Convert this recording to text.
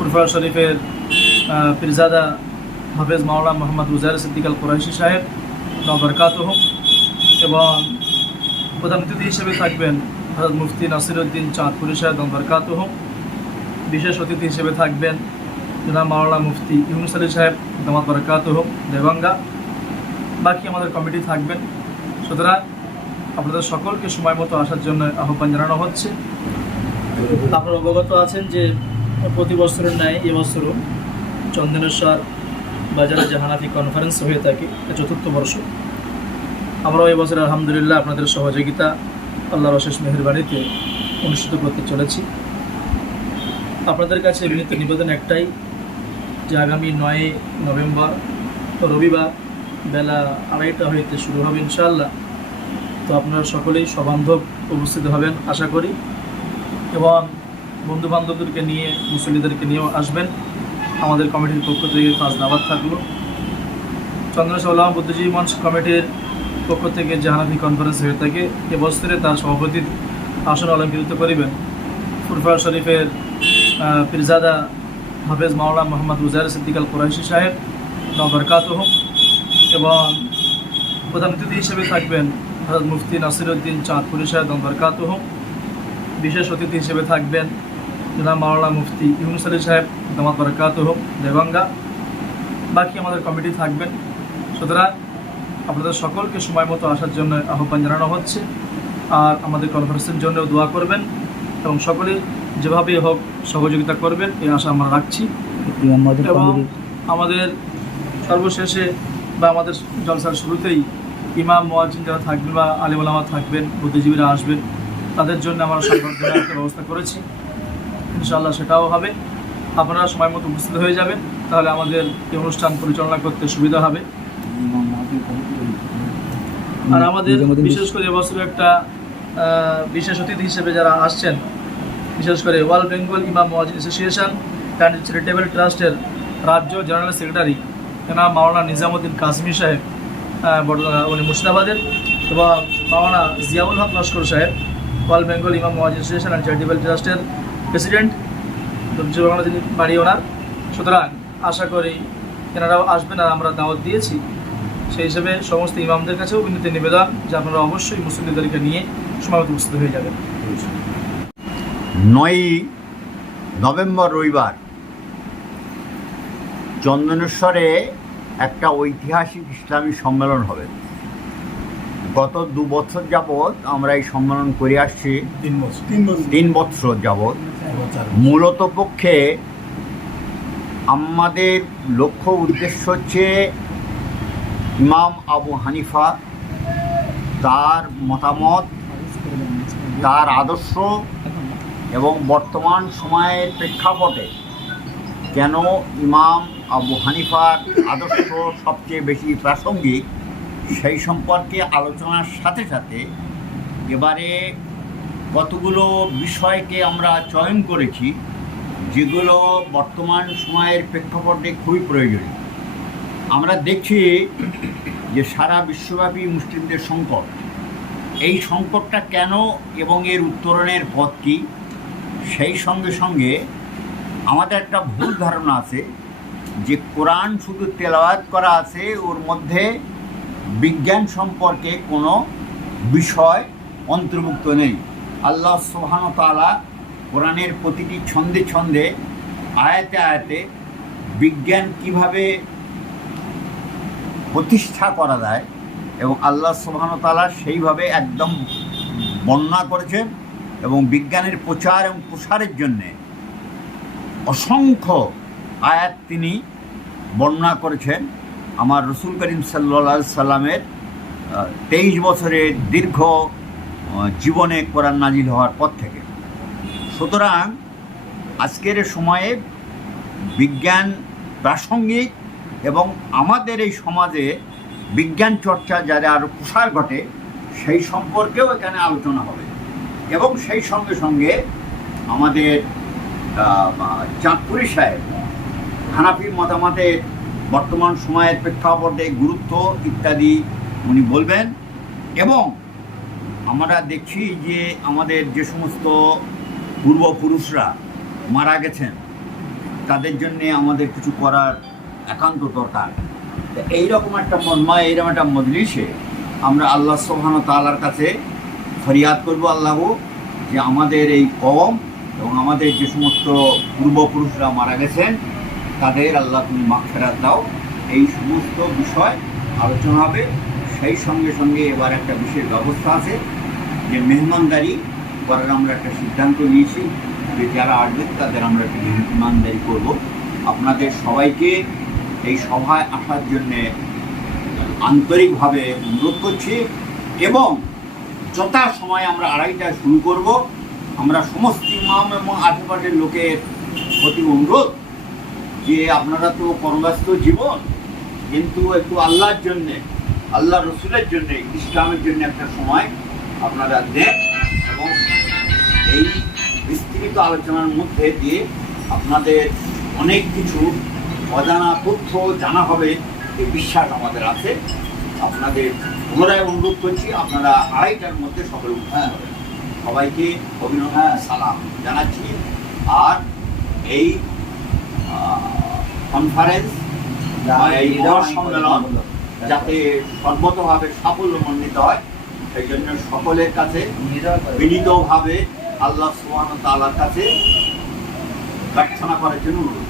ফুরফা শরীফের পিরজাদা হাফেজ মাওলানা মোহাম্মদ উজার সিদ্দিক আল সাহেব নবরকাত হোক এবং প্রধান অতিথি হিসেবে থাকবেন হজরত মুফতি নাসিরউদ্দিন চাঁদপুরি সাহেব নবরকাত হোক বিশেষ অতিথি হিসেবে থাকবেন জনাব মাওলানা মুফতি ইউনুস আলী সাহেব দামাত বরকাত হোক দেবাঙ্গা বাকি আমাদের কমিটি থাকবেন। সুতরাং আপনাদের সকলকে সময় মতো আসার জন্য আহ্বান জানানো হচ্ছে। আপনারা অবগত আছেন যে প্রতি বছরের ন্যায় এবছরও চন্দনেশ্বর বাজারে জাহানাফি কনফারেন্স হয়ে থাকে চতুর্থ বর্ষ। আমরাও এবছর আলহামদুলিল্লাহ আপনাদের সহযোগিতা, আল্লাহর অশেষ মেহরবানিতে অনুষ্ঠিত করতে চলেছি। আপনাদের কাছে বিনীত নিবেদন একটাই, যে আগামী নয় নভেম্বর রবিবার বেলা আড়াইটা হইতে শুরু হবে ইনশাআল্লাহ। তো আপনারা সকলেই সবান্ধব উপস্থিত হবেন, আশা করি। এবং বন্ধু বান্ধবদেরকে নিয়ে, মুসল্লিদেরকে নিয়েও আসবেন। আমাদের কমিটির পক্ষ থেকে পাঁচ দাবাত থাকল। চন্দ্রশাহ বুদ্ধিজীবী মঞ্চ কমিটির পক্ষ থেকে জাহানাবি কনফারেন্স হয়ে থাকে। এ এবছরে তার সভাপতির আসন অলঙ্কৃত করিবেন। ফুরফা শরীফের পীরজাদা হাফেজ মাওলানা মোহাম্মদ উজার সিদ্দিক আল সাহেব, নবরকাত এবং প্রধান অতিথি হিসেবে থাকবেন হজরত মুফতি নাসিরউদ্দিন চাঁদপুরি সাহেব, নবরকাত বিশেষ অতিথি হিসেবে থাকবেন জনাব মাওলানা মুফতি ইউনুস আলী সাহেব দামাত বরকাত দেবাঙ্গা। বাকি আমাদের কমিটি থাকবেন। সুতরাং আপনাদের সকলকে সময় মতো আসার জন্য আহ্বান জানানো হচ্ছে। আর আমাদের কনফারেন্সের জন্য দোয়া করবেন এবং সকলে যেভাবেই হোক সহযোগিতা করবেন এই আশা আমরা রাখছি। আমাদের এবং আমাদের সর্বশেষে বা আমাদের জলসার শুরুতেই ইমাম মোয়াজিন যারা থাকবেন বা আলিমালামা থাকবেন বুদ্ধিজীবীরা আসবেন তাদের জন্য আমরা একটা ব্যবস্থা করেছি। ইনশাআল্লাহ সেটাও হবে। আপনারা সময় মতো উপস্থিত হয়ে যাবেন, তাহলে আমাদের এই অনুষ্ঠান পরিচালনা করতে সুবিধা হবে। আর আমাদের বিশেষ করে এবছর একটা বিশেষ অতিথি হিসেবে যারা আসছেন, বিশেষ করে ওয়াল বেঙ্গল ইমাম মহাজিন অ্যাসোসিয়েশন অ্যান্ড চ্যারিটেবল ট্রাস্টের রাজ্য জেনারেল সেক্রেটারি জনাব মাওলানা নিজামুদ্দিন কাশ্মীর সাহেব উনি মুর্শিদাবাদের এবং মাওলানা জিয়াউল হক লস্কর সাহেব ওয়াল বেঙ্গল ইমাম মহাজিন অ্যাসোসিয়েশন অ্যান্ড চ্যারিটেবল ট্রাস্টের প্রেসিডেন্ট দক্ষিণ বাংলা তিনি বাড়ি ওনার, সুতরাং আশা করি এনারাও আসবেন আর আমরা দাওয়াত দিয়েছি। সেই হিসেবে সমস্ত ইমামদের কাছেও বিনীত নিবেদন যে আপনারা অবশ্যই মুসলিমদেরকে নিয়ে সময় মতো উপস্থিত হয়ে যাবেন। নয়ই নভেম্বর রবিবার চন্দনেশ্বরে একটা ঐতিহাসিক ইসলামী সম্মেলন হবে। গত দু বছর যাবৎ আমরা এই সম্মেলন করে আসছি। তিন বছর। তিন বছর। যাবৎ। মূলত পক্ষে আমাদের লক্ষ্য উদ্দেশ্য হচ্ছে ইমাম আবু হানিফা তার মতামত তার আদর্শ এবং বর্তমান সময়ের প্রেক্ষাপটে কেন ইমাম আবু হানিফার আদর্শ সবচেয়ে বেশি প্রাসঙ্গিক সেই সম্পর্কে আলোচনার সাথে সাথে এবারে কতগুলো বিষয়কে আমরা চয়ন করেছি, যেগুলো বর্তমান সময়ের প্রেক্ষাপটে খুবই প্রয়োজনীয়। আমরা দেখছি যে সারা বিশ্বব্যাপী মুসলিমদের সংকট। এই সংকটটা কেন এবং এর উত্তরণের পথ কী? সেই সঙ্গে সঙ্গে আমাদের একটা ভুল ধারণা আছে যে কোরআন শুধু তেলাওয়াত করা আছে, ওর মধ্যে বিজ্ঞান সম্পর্কে কোনো বিষয় অন্তর্ভুক্ত নেই। আল্লাহ সোহান তালা কোরআনের প্রতিটি ছন্দে ছন্দে আয়াতে আয়াতে বিজ্ঞান কীভাবে প্রতিষ্ঠা করা যায় এবং আল্লাহ সোহান তালা সেইভাবে একদম বর্ণনা করেছেন এবং বিজ্ঞানের প্রচার এবং প্রসারের জন্যে অসংখ্য আয়াত তিনি বর্ণনা করেছেন। আমার রসুল করিম সাল্লা সাল্লামের তেইশ বছরের দীর্ঘ জীবনে কোরআন নাজিল হওয়ার পর থেকে। সুতরাং আজকের সময়ে বিজ্ঞান প্রাসঙ্গিক এবং আমাদের এই সমাজে বিজ্ঞান চর্চা যাতে আরও প্রসার ঘটে, সেই সম্পর্কেও এখানে আলোচনা হবে। এবং সেই সঙ্গে সঙ্গে আমাদের চাঁদপুরি সাহেব, হানাফি মতামতের বর্তমান সময়ের প্রেক্ষাপটে গুরুত্ব ইত্যাদি উনি বলবেন। এবং আমরা দেখছি যে আমাদের যে সমস্ত পূর্বপুরুষরা মারা গেছেন, তাদের জন্যে আমাদের কিছু করার একান্ত দরকার। এইরকম একটা মনময় এইরকম একটা মজলিসে আমরা আল্লাহ সোহান তালার কাছে ফরিয়াদ করব আল্লাহ, যে আমাদের এই কম এবং আমাদের যে সমস্ত পূর্বপুরুষরা মারা গেছেন তাদের আল্লাহ তুমি মাগফেরাত দাও। এই সমস্ত বিষয় আলোচনা হবে। সেই সঙ্গে সঙ্গে এবার একটা বিশেষ ব্যবস্থা আছে যে মেহমানদারি করার আমরা একটা সিদ্ধান্ত নিয়েছি যে যারা আসবেন তাদের আমরা একটা মেহমানদারি করব। আপনাদের সবাইকে এই সভায় আসার জন্যে আন্তরিকভাবে অনুরোধ করছি এবং যথা সময় আমরা আড়াইটায় শুরু করব। আমরা সমস্ত ইমাম এবং আশেপাশের লোকের প্রতি অনুরোধ যে আপনারা তো কর্মব্যস্ত জীবন কিন্তু একটু আল্লাহর জন্যে আল্লাহ রসুলের জন্যে ইসলামের জন্য একটা সময় আপনারা দেন এবং এই বিস্তৃত আলোচনার মধ্যে দিয়ে আপনাদের অনেক কিছু অজানা তথ্য জানা হবে এই বিশ্বাস আমাদের আছে। আপনাদের পুনরায় অনুরোধ করছি আপনারা আড়াইটার মধ্যে সকলে উঠতে হবে সবাইকে অভিনন্দন সালাম জানাচ্ছি। আর এই কনফারেন্স সম্মেলন যাতে সর্বতভাবে সাফল্যমণ্ডিত হয় সেই জন্য সকলের কাছে বিনীতভাবে আল্লাহ সুহান তালার কাছে প্রার্থনা করার জন্য অনুরোধ।